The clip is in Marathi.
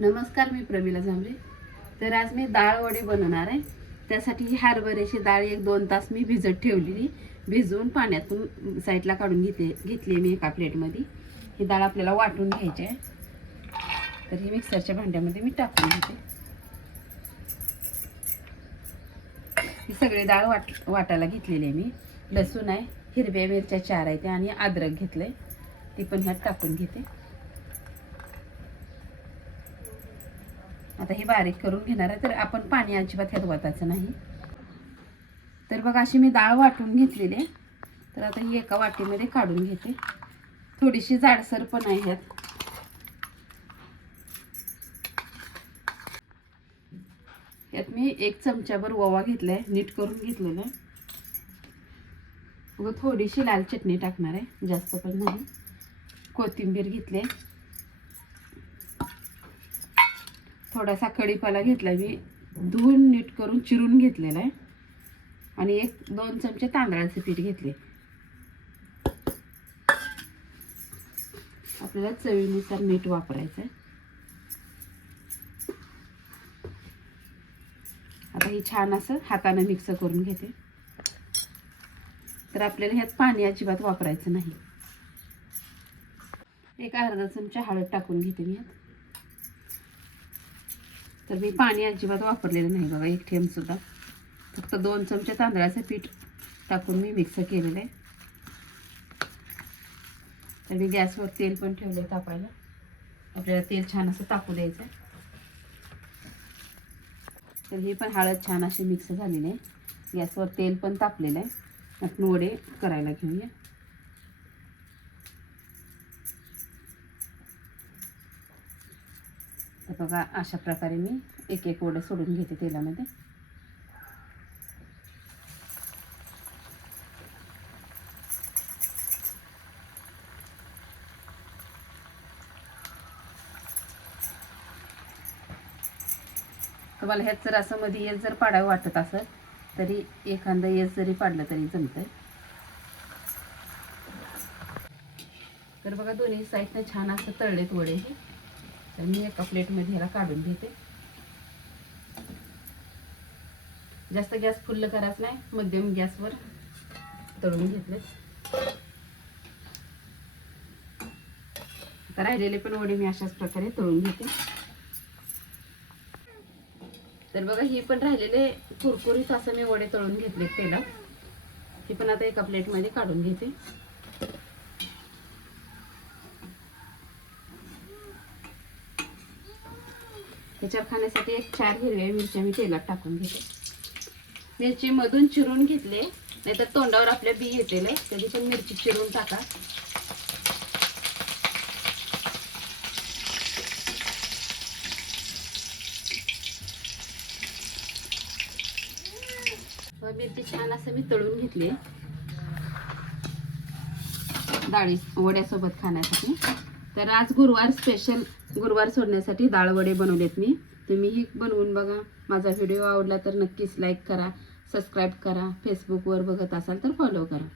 नमस्कार मी प्रमिला झांबरे. तर आज मी डाळ वडे बनवणार आहे. त्यासाठी ही हरभऱ्याची डाळ एक दोन तास मी भिजत ठेवलेली. भिजवून पाण्यातून साईडला काढून घेते घेतली मी एका प्लेटमध्ये. ही डाळ आपल्याला वाटून घ्यायची आहे. तर ही मिक्सरच्या भांड्यामध्ये मी टाकून घेते. ही सगळी डाळ वाट वाटायला घेतलेली आहे मी. लसूण आहे हिरव्या मिरच्या चार आहेत आणि अद्रक घेतलं आहे ती पण ह्यात टाकून घेते. आता हे बारीक करून घेणार आहे तर आपण पाणी अजिबात ह्यात वाटायचं नाही. तर बघा अशी मी डाळ वाटून घेतलेली आहे. तर आता ही एका वाटीमध्ये काढून घेते. थोडीशी जाडसर पण आहे ह्यात. यात मी एक चमच्याभर ओवा घेतलाय नीट करून घेतलेला आहे. व थोडीशी लाल चटणी टाकणार आहे जास्त पण नाही. कोथिंबीर घेतली आहे. थोडासा कढीपाला घेतला. मी धुवून नीट करून चिरून घेतलेला आहे. आणि एक दोन चमचे तांदळाचे पीठ घेतले. आपल्याला चवीनुसार मीठ वापरायचं आहे. आता हे छान असं हाताने मिक्स करून घेते. तर आपल्याला ह्यात पाणी अजिबात वापरायचं नाही. एक अर्धा चमचा हळद टाकून घेते मी ह्यात. तर मी पाणी अजिबात वापरलेलं नाही बघा एक थेंब सुद्धा. फक्त दोन चमचे तांदळाचं पीठ टाकून मी मिक्स केलेलं आहे. तर मी गॅसवर तेल पण ठेवलं आहे तापायला. आपल्याला तेल छान असं तापू द्यायचं आहे. तर ही पण हळद छान अशी मिक्स झालेली आहे. गॅसवर तेल पण तापलेलं आहे. आपण वडे करायला घेऊया. तर बघा अशा प्रकारे मी एक एक वडे सोडून घेते तेलामध्ये. तुम्हाला ह्यात जर असं मध्ये येस जर पाडावं वाटत असेल तरी एखादं येस जरी पाडलं तरी जमतंय. तर बघा दोन्ही साईडनं छान असं तळलेत वडे हे. तर मी एका प्लेटमध्ये ह्याला काढून घेते. जास्त गॅस फुल्ल करायचं नाही मध्यम गॅसवर तळून घेतले आता राहिलेले पण वडे मी अशाच प्रकारे तळून घेते. तर बघा ही पण राहिलेले कुरकुरीत असं मी वडे तळून घेतले तेला ही पण आता एका प्लेटमध्ये काढून घेते. त्याच्यावर खाण्यासाठी एक चार हिरव्या मिरच्या मी तेलात टाकून घेते. मिरची मधून चिरून घेतले नाहीतर तोंडावर आपल्या बी येतील कधी पण मिरची चिरून टाका. मिरची छान असं मी तळून घेतली. डाळी वड्यासोबत खाण्यासाठी. तर आज गुरुवार स्पेशल गुरुवार सोडण्यासाठी दाळवडे बनवलेत मी. तुम्हीही बनवून बघा. माझा व्हिडिओ आवडला तर नक्कीच लाईक करा सबस्क्राईब करा. फेसबुकवर बघत असाल तर फॉलो करा.